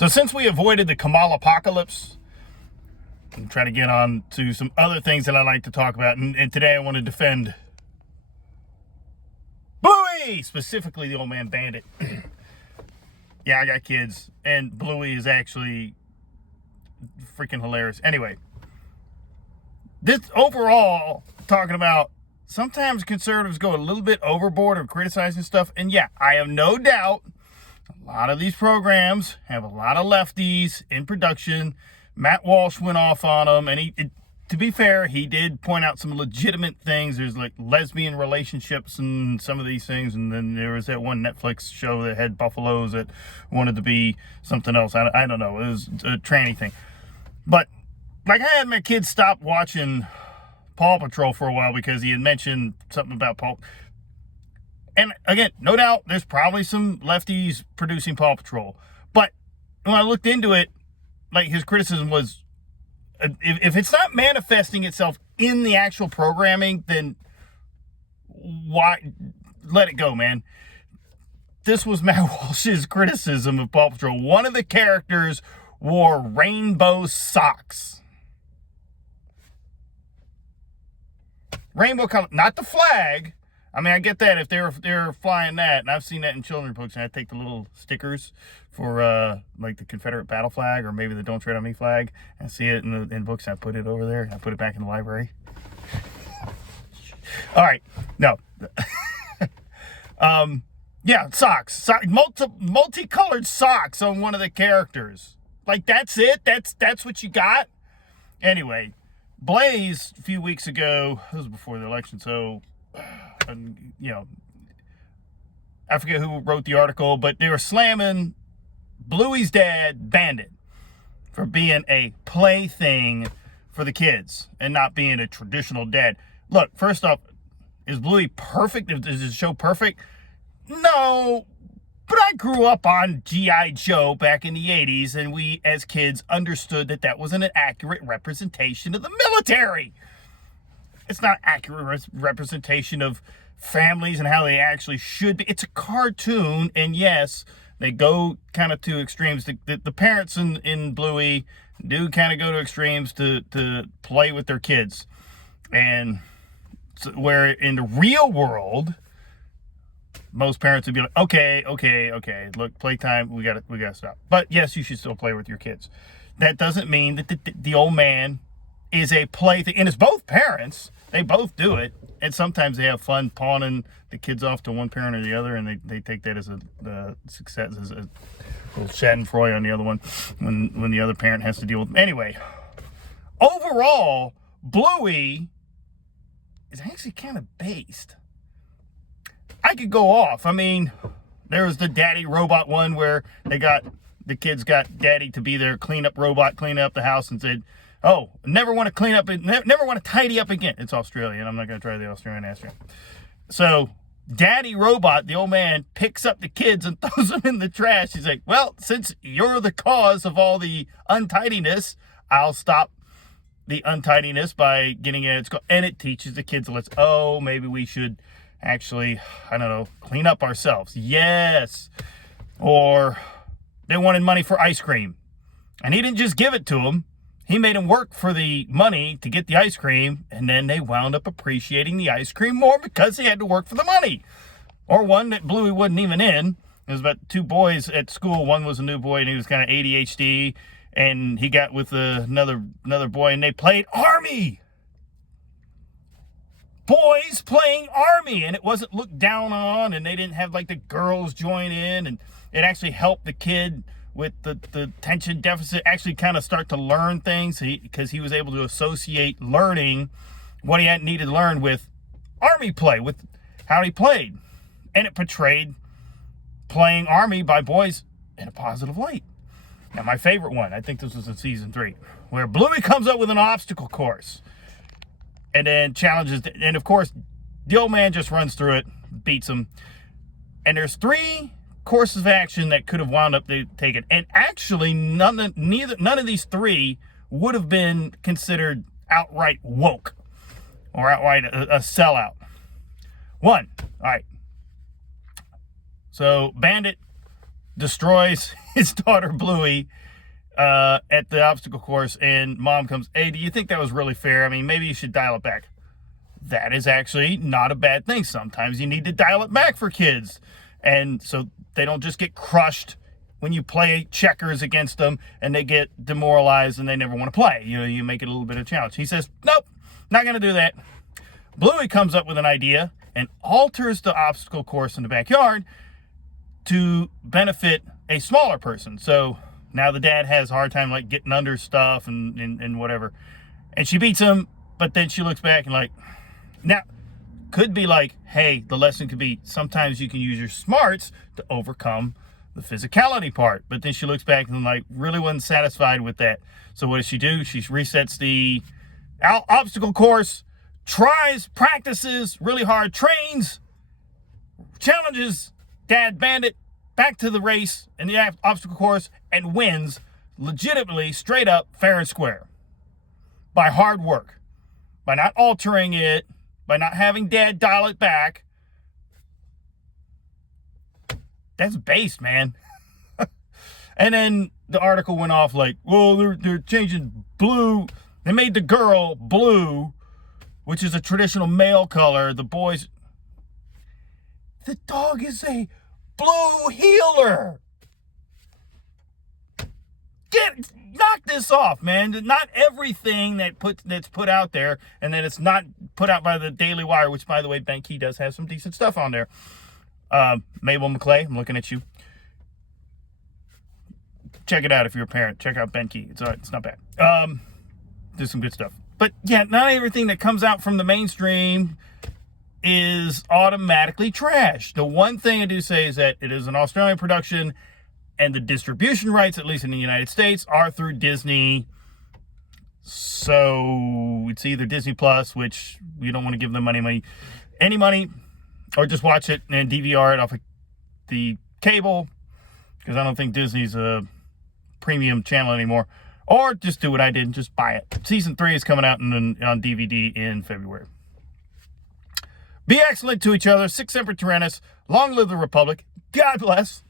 So since we avoided the Kamal apocalypse, I'm trying to get on to some other things that I like to talk about. And today I want to defend Bluey, specifically the old man Bandit. Yeah, I got kids, and Bluey is actually freaking hilarious. Anyway, this overall, talking about sometimes conservatives go a little bit overboard of criticizing stuff. And yeah, I have no doubt a lot of these programs have a lot of lefties in production. Matt Walsh went off on them, and to be fair, he did point out some legitimate things. There's like lesbian relationships and some of these things, and then there was that one Netflix show that had buffaloes that wanted to be something else. I don't know. It was a tranny thing. But like, I had my kids stop watching Paw Patrol for a while because he had mentioned something about Paw. And again, no doubt there's probably some lefties producing Paw Patrol. But when I looked into it, like, his criticism was, if it's not manifesting itself in the actual programming, then why let it go, man? This was Matt Walsh's criticism of Paw Patrol. One of the characters wore rainbow socks. Rainbow color, not the flag. I mean, I get that if they're flying that, and I've seen that in children's books, and I take the little stickers for like the Confederate battle flag or maybe the Don't Tread on Me flag, and I see it in books, and I put it over there, and I put it back in the library. All right, no. Yeah, socks, multicolored socks on one of the characters. Like, that's it? That's what you got? Anyway, Blaze a few weeks ago, this was before the election, so I forget who wrote the article, but they were slamming Bluey's dad, Bandit, for being a plaything for the kids and not being a traditional dad. Look, first off, is Bluey perfect? Is the show perfect? No, but I grew up on G.I. Joe back in the 80s, and we, as kids, understood that wasn't an accurate representation of the military. It's not accurate representation of families and how they actually should be. It's a cartoon, and yes, they go kind of to extremes. The parents in Bluey do kind of go to extremes to play with their kids. And so, where in the real world, most parents would be like, okay, look, playtime, we gotta stop. But yes, you should still play with your kids. That doesn't mean that the old man is a plaything, and it's both parents. They both do it, and sometimes they have fun pawning the kids off to one parent or the other, and they take that as a success, as a little schadenfreude on the other one when the other parent has to deal with them. Anyway, overall, Bluey is actually kind of based. I could go off. I mean, there was the daddy robot one where the kids got daddy to be their cleanup robot, clean up the house, and said, oh, never want to clean up, never want to tidy up again. It's Australian. I'm not going to try the Australian accent. So daddy robot, the old man, picks up the kids and throws them in the trash. He's like, well, since you're the cause of all the untidiness, I'll stop the untidiness by getting it. And it teaches the kids, maybe we should actually, I don't know, clean up ourselves. Yes. Or they wanted money for ice cream, and he didn't just give it to them. He made them work for the money to get the ice cream, and then they wound up appreciating the ice cream more because they had to work for the money. Or one that Bluey wasn't even in. There was about two boys at school. One was a new boy, and he was kind of ADHD, and he got with another boy, and they played Army. Boys playing Army, and it wasn't looked down on, and they didn't have like the girls join in, and it actually helped the kid with the attention deficit actually kind of start to learn things, because he was able to associate learning what he had needed to learn with Army play, with how he played. And it portrayed playing Army by boys in a positive light. Now, my favorite one, I think this was in season 3, where Bluey comes up with an obstacle course and then challenges, and of course, the old man just runs through it, beats him. And there's 3 courses of action that could have wound up taken, and actually none of these 3 would have been considered outright woke or outright a sellout. 1, all right. So Bandit destroys his daughter Bluey at the obstacle course, and mom comes, hey, do you think that was really fair? I mean, maybe you should dial it back. That is actually not a bad thing. Sometimes you need to dial it back for kids, and so they don't just get crushed when you play checkers against them and they get demoralized and they never want to play. You make it a little bit of a challenge. He says, nope, not going to do that. Bluey comes up with an idea and alters the obstacle course in the backyard to benefit a smaller person. So now the dad has a hard time like getting under stuff and whatever. And she beats him, but then she looks back and like, now, could be like, hey, the lesson could be sometimes you can use your smarts to overcome the physicality part. But then she looks back and like really wasn't satisfied with that. So what does she do? She resets the obstacle course, tries, practices really hard, trains, challenges Dad Bandit back to the race in the obstacle course and wins legitimately, straight up, fair and square by hard work, by not altering it, by not having Dad dial it back. That's based, man. And then the article went off like, well, they're changing blue. They made the girl blue, which is a traditional male color. The boys, the dog is a blue healer. Knock this off, man. Not everything that's put out there, and then it's not put out by the Daily Wire, which, by the way, Ben Key does have some decent stuff on there. Mabel McClay, I'm looking at you. Check it out if you're a parent. Check out Ben Key. It's all right. It's not bad. There's some good stuff. But yeah, not everything that comes out from the mainstream is automatically trash. The one thing I do say is that it is an Australian production, and the distribution rights, at least in the United States, are through Disney. So it's either Disney Plus, which we don't want to give them any money, or just watch it and DVR it off of the cable, because I don't think Disney's a premium channel anymore. Or just do what I did and just buy it. Season 3 is coming out on DVD in February. Be excellent to each other. Sic Semper Tyrannis. Long live the Republic. God bless.